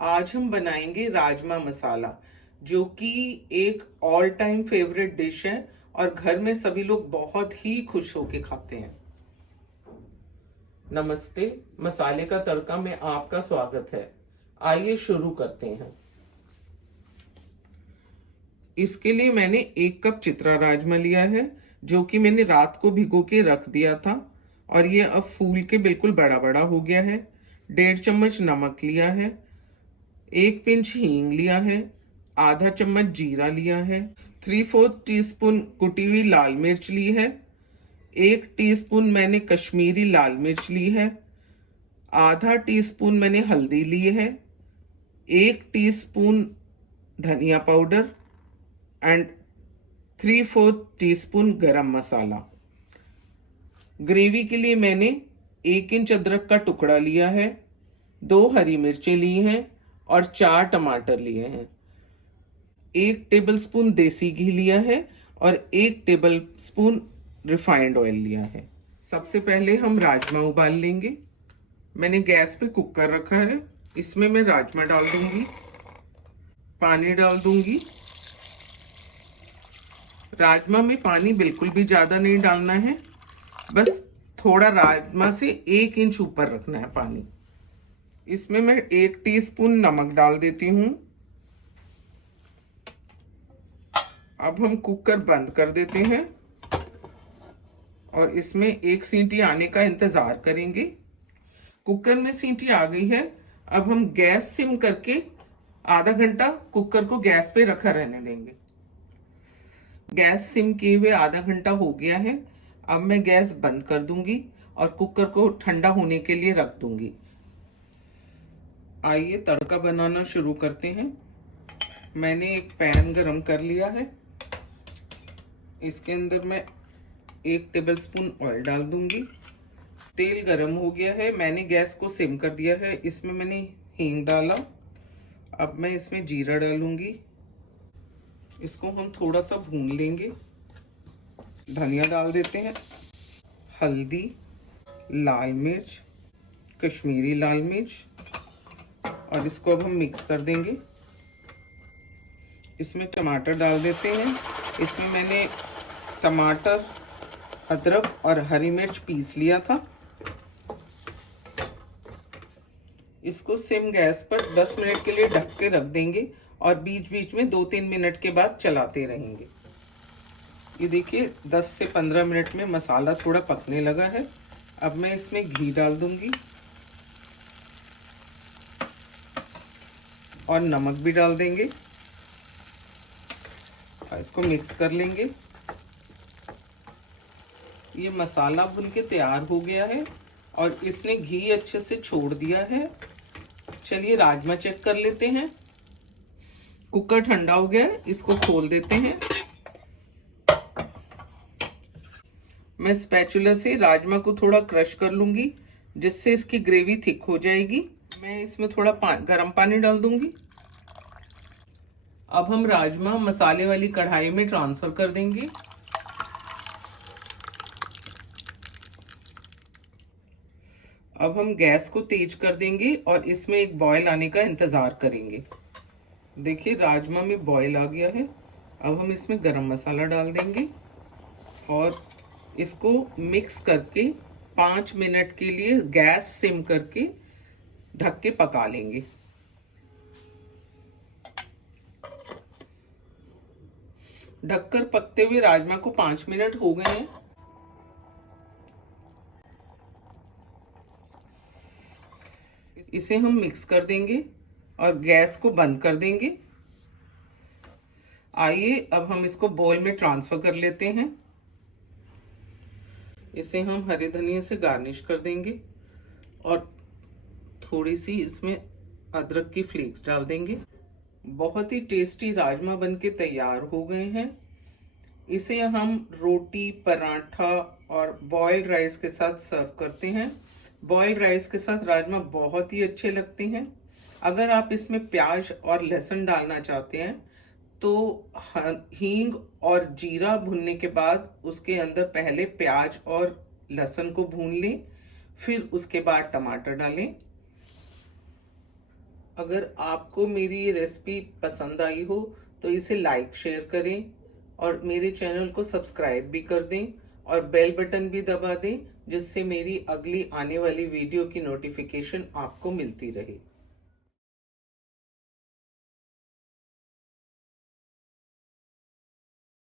आज हम बनाएंगे राजमा मसाला, जो कि एक ऑल टाइम फेवरेट डिश है और घर में सभी लोग बहुत ही खुश होके खाते हैं। नमस्ते, मसाले का तड़का में आपका स्वागत है। आइए शुरू करते हैं। इसके लिए मैंने 1 कप चित्रा राजमा लिया है, जो कि मैंने रात को भिगो के रख दिया था और ये अब फूल के बिल्कुल बड़ा बड़ा हो गया है। 1.5 चम्मच नमक लिया है, 1 पिंच हींग लिया है, आधा चम्मच जीरा लिया है, 3/4 टीस्पून कुटी हुई लाल मिर्च ली है, 1 टीस्पून मैंने कश्मीरी लाल मिर्च ली है, आधा टीस्पून मैंने हल्दी ली है, 1 टीस्पून धनिया पाउडर एंड 3/4 टीस्पून गरम मसाला। ग्रेवी के लिए मैंने 1 इंच अदरक का टुकड़ा लिया है, 2 हरी मिर्चें ली हैं और 4 टमाटर लिए हैं। 1 टेबलस्पून देसी घी लिया है और 1 टेबलस्पून रिफाइंड ऑयल लिया है। सबसे पहले हम राजमा उबाल लेंगे। मैंने गैस पे कुकर रखा है, इसमें मैं राजमा डाल दूंगी, पानी डाल दूंगी। राजमा में पानी बिल्कुल भी ज्यादा नहीं डालना है, बस थोड़ा राजमा से 1 इंच ऊपर रखना है पानी। इसमें मैं 1 टीस्पून नमक डाल देती हूँ। अब हम कुकर बंद कर देते हैं और इसमें 1 सीटी आने का इंतजार करेंगे। कुकर में सीटी आ गई है। अब हम गैस सिम करके आधा घंटा कुकर को गैस पे रखा रहने देंगे। गैस सिम किए हुए आधा घंटा हो गया है। अब मैं गैस बंद कर दूंगी और कुकर को ठंडा होने के लिए रख दूंगी। आइए तड़का बनाना शुरू करते हैं। मैंने एक पैन गरम कर लिया है, इसके अंदर मैं 1 टेबलस्पून ऑयल डाल दूंगी। तेल गरम हो गया है, मैंने गैस को सिम कर दिया है। इसमें मैंने हींग डाला। अब मैं इसमें जीरा डालूंगी, इसको हम थोड़ा सा भून लेंगे। धनिया डाल देते हैं, हल्दी, लाल मिर्च, कश्मीरी लाल मिर्च, और इसको अब हम मिक्स कर देंगे। इसमें टमाटर डाल देते हैं। इसमें मैंने टमाटर, अदरक और हरी मिर्च पीस लिया था। इसको सिम गैस पर 10 मिनट के लिए ढक के रख देंगे और बीच बीच में 2-3 मिनट के बाद चलाते रहेंगे। ये देखिए 10 से 15 मिनट में मसाला थोड़ा पकने लगा है। अब मैं इसमें घी डाल दूंगी और नमक भी डाल देंगे और इसको मिक्स कर लेंगे। ये मसाला भुन के तैयार हो गया है और इसने घी अच्छे से छोड़ दिया है। चलिए राजमा चेक कर लेते हैं। कुकर ठंडा हो गया है, इसको खोल देते हैं। मैं स्पैचुला से राजमा को थोड़ा क्रश कर लूंगी, जिससे इसकी ग्रेवी थिक हो जाएगी। मैं इसमें थोड़ा गर्म पानी डाल दूंगी। अब हम राजमा मसाले वाली कढ़ाई में ट्रांसफर कर देंगे। अब हम गैस को तेज कर देंगे और इसमें एक बॉयल आने का इंतजार करेंगे। देखिए राजमा में बॉयल आ गया है। अब हम इसमें गरम मसाला डाल देंगे और इसको मिक्स करके 5 मिनट के लिए गैस सिम करके ढक के पका लेंगे। ढककर पकते हुए राजमा को 5 मिनट हो गए हैं। इसे हम मिक्स कर देंगे और गैस को बंद कर देंगे। आइए अब हम इसको बोल में ट्रांसफर कर लेते हैं। इसे हम हरे धनिया से गार्निश कर देंगे और थोड़ी सी इसमें अदरक की फ्लेक्स डाल देंगे। बहुत ही टेस्टी राजमा बनके तैयार हो गए हैं। इसे हम रोटी, पराठा और बॉइल्ड राइस के साथ सर्व करते हैं। बॉइल्ड राइस के साथ राजमा बहुत ही अच्छे लगते हैं। अगर आप इसमें प्याज और लहसुन डालना चाहते हैं तो हींग और जीरा भूनने के बाद उसके अंदर पहले प्याज और लहसुन को भून लें, फिर उसके बाद टमाटर डालें। अगर आपको मेरी ये रेसिपी पसंद आई हो तो इसे लाइक शेयर करें और मेरे चैनल को सब्सक्राइब भी कर दें और बेल बटन भी दबा दें, जिससे मेरी अगली आने वाली वीडियो की नोटिफिकेशन आपको मिलती रहे।